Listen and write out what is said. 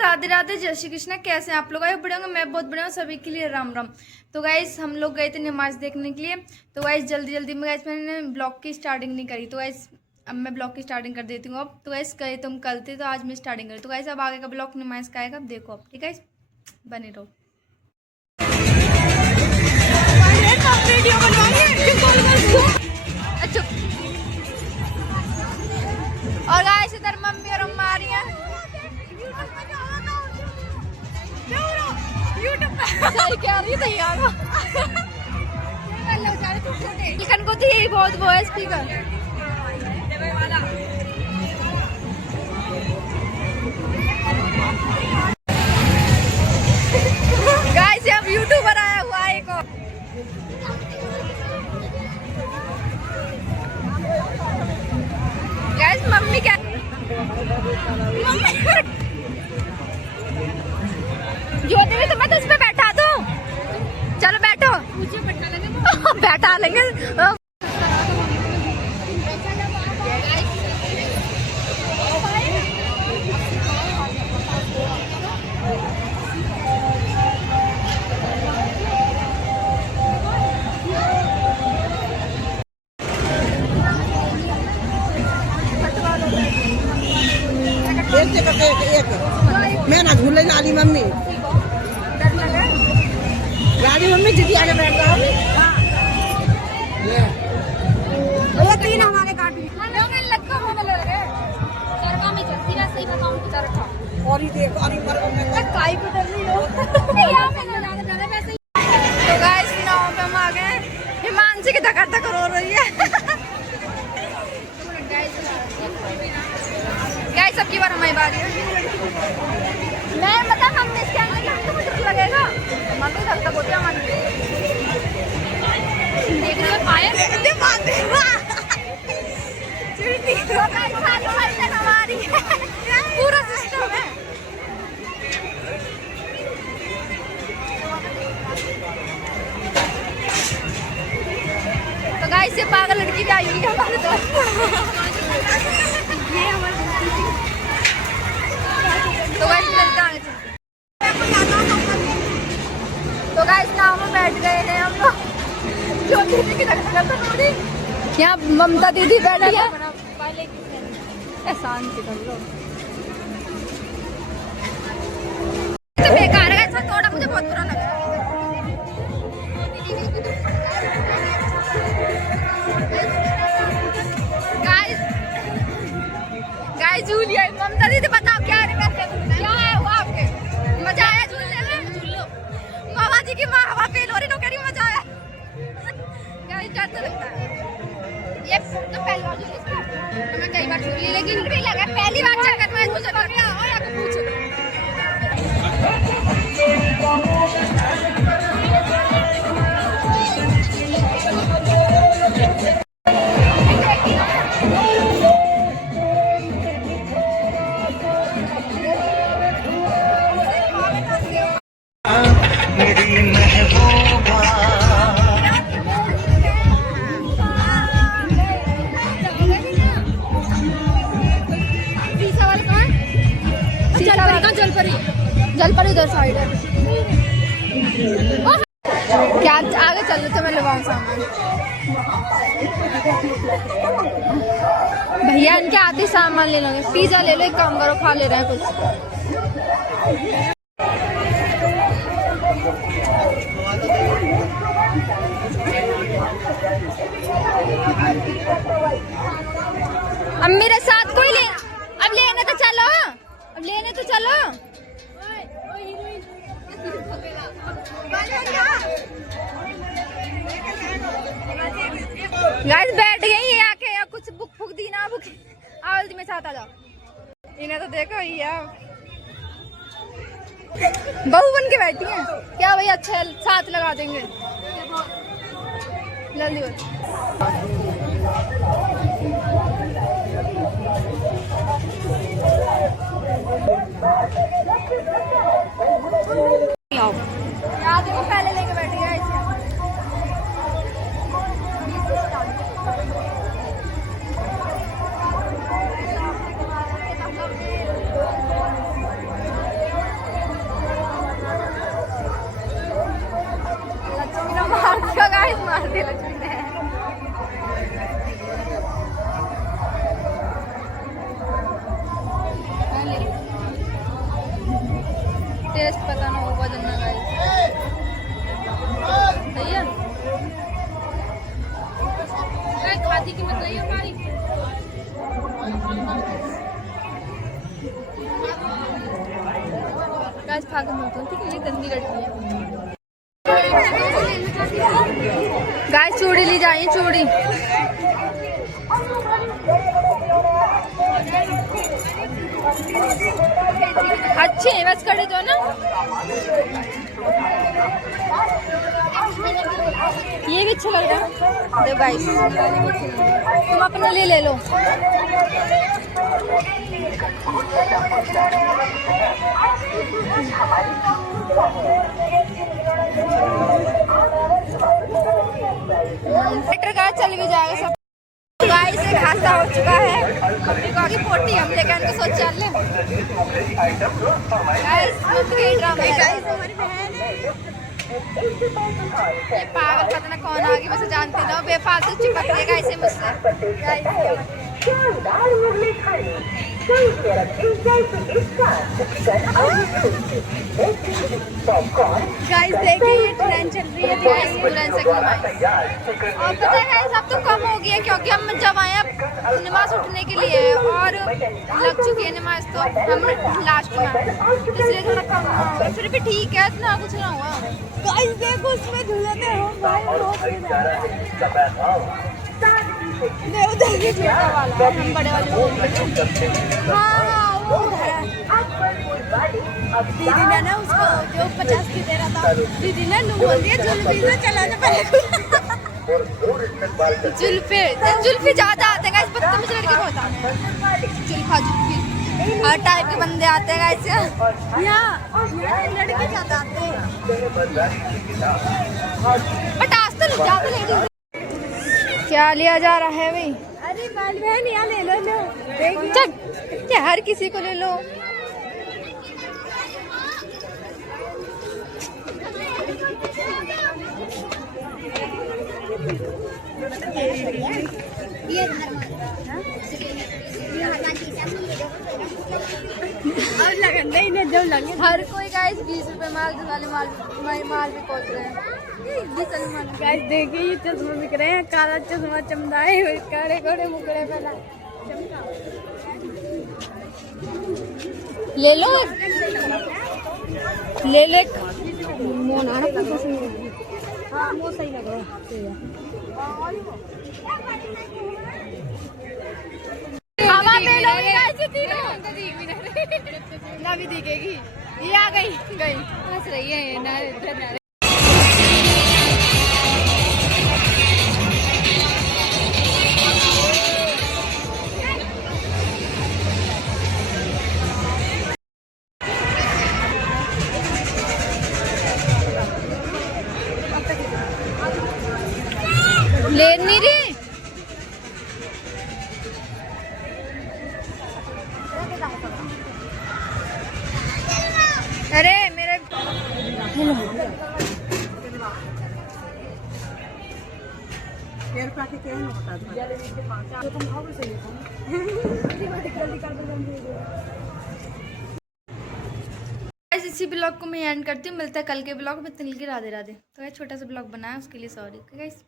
राधे राधे, जय श्री कृष्णा। कैसे हैं आप लोग? आए बढ़िया होंगे, मैं बहुत बढ़िया हूँ। सभी के लिए राम राम। तो गाइस हम लोग गए थे नमाज देखने के लिए। तो गाइस जल्दी जल्दी में गाइस मैंने ब्लॉग की स्टार्टिंग नहीं करी। तो गाइस अब मैं ब्लॉग की स्टार्टिंग कर देती हूँ अब। तो गाइस गए तुम कल थे, तो आज मैं स्टार्टिंग करी। तो गाइस अब आगे का ब्लॉग नमाज का आएगा, अब देखो अब। ठीक है, बने रहो। और गाइस इधर मम्मी और अम्मा आ रही हैं। सही कह रही है चिकन को थी बहुत वो है स्पीकर। गाइस अब यूट्यूबर आया हुआ है एक। गाइस मम्मी क्या ज्योति भी तुम्हें तो इस पे बैठा दो। चलो बैठो, बैठा लेंगे। मैं ना झूले गाली मम्मी जिती आगे बैठ जाओ। ये तीन हमारे काट और ही देख और ही पर काई को डर रही हो। तो गाइस नाव पे हम आ गए। हिमांशी की धक्का धक्का रो रही है। गाइस अब की बार हमारी बारी है। मैं मतलब हम इसके अंदर तो मुझे लगेगा मम्मी तक तक होती है हमारी। देख रहे हो पायल दे माते वाह चिड़ती तो गाइस चालू है हमारी पूरा सिस्टम है। तो गाइस ये पागल लड़की भी आई हुई है हमारे दोस्त। ये हमारे तो गाइस चलते आगे। तो गाइस नाव में बैठ गए हैं हम लोग। जो दीदी की यहाँ ममता दीदी बैठी है। एहसान से कर लो तो बेकार है ऐसा थोड़ा, मुझे बहुत बुरा लगा। गाइस जूलिया ममता दीदी बताओ क्या क्या है हुआ आपके? मजा आया झूलने में? झूल लो। मामा जी की माँ हवा फेल हो रही, नो कह रही मजा आया। गाइस डर तो लगता है। ये तो पहली बार झूली तो मैं कई बार झूली, लेकिन भी लगा पहली बार चक्कर में मुझे लग गया। और आगे पूछो जलपरी उधर साइड है। क्या आगे चल रहे थे, मैं लगाऊं सामान। भैया इनके आते सामान ले लोगे। पिज्जा ले लो, एक काम करो खा ले रहे हैं कुछ। अब मेरे साथ कोई ले, अब लेने तो चलो, अब लेने तो चलो। गाइस बैठ गई है आके, या कुछ बुक फुक दी ना बुक। आओ जल्दी मेरे साथ आ जाओ। इन्हें तो देखो ही है, बहू बन के बैठी हैं क्या भैया? अच्छा साथ लगा देंगे जल्दी याद को पहले लेके बैठ गया ऐसे। टेस्ट पता ना हो वजन ना गाइस भैया खादी की मत लाइए हमारी गाइस खा के मिलता हूँ ठीक है ये गंदी लड़की है गाइस चूड़ी ली जाइए चूड़ी अच्छी है बस कड़ी तो ना ये भी अच्छा लग रहा है दे गाइस तुम अपने लिए ले लो मीटर का चल भी जाएगा सब गाइस से खासा हो चुका है मम्मी को आगे पोटी हम लेकर इनको सोच चल ले गाइस मम्मी के ड्रामा है गाइस हमारी बहन है ये पागल पता ना कौन आ गई वैसे जानती ना बेफालतू चिपक रहेगा ऐसे मुझसे गाइस गाइस देखिए ये ट्रेन चल रही है गाइस ट्रेन से और पता है गाइस अब तो कम हो गया क्योंकि हम जब आए अब नमाज उठने के लिए और लग चुकी है नमाज तो हम लास्ट में इसलिए थोड़ा कम हुआ फिर भी ठीक है इतना कुछ ना हुआ गाइस देखो उसमें धुलते हो भाई उधर भी छोटा वाला है हम बड़े वाले हाँ वो है दीदी ने ना उसको जो 50 की दे रहा था दीदी ने नु बोल दिया जुल्फी से चलाने पहले जुल्फी ज्यादा आते हैं गाइस बदतमीज लड़के बहुत आते हैं जुल्फी हर टाइप के बंदे आते हैं गाइस यहाँ लड़के ज्यादा आते हैं बट आज तो ज्यादा लेडीज क्या लिया जा रहा है भाई अरे बाल बहन यहाँ ले लो चल क्या हर किसी को ले लो ये और लगन नहीं ना जब लगे हर कोई गाइस 20 रुपए माल वाले माल भी पहुंच रहे हैं गाइस देखिए ये चश्मा बिक रहे हैं काला चश्मा चमकाए हुए काले घोड़े मुकड़े पहना ले लो ले ले मोन आना हाँ वो सही लग रहा है हवा पे लोग ऐसे तीनों ना भी दिखेगी ये आ गई हंस रही है ना ले नहीं रही अरे मेरे इसी ब्लॉग को मैं एंड करती हूँ मिलता है कल के ब्लॉग में। तिल की राधे राधे। तो छोटा सा ब्लॉग बनाया उसके लिए सॉरी गाइस।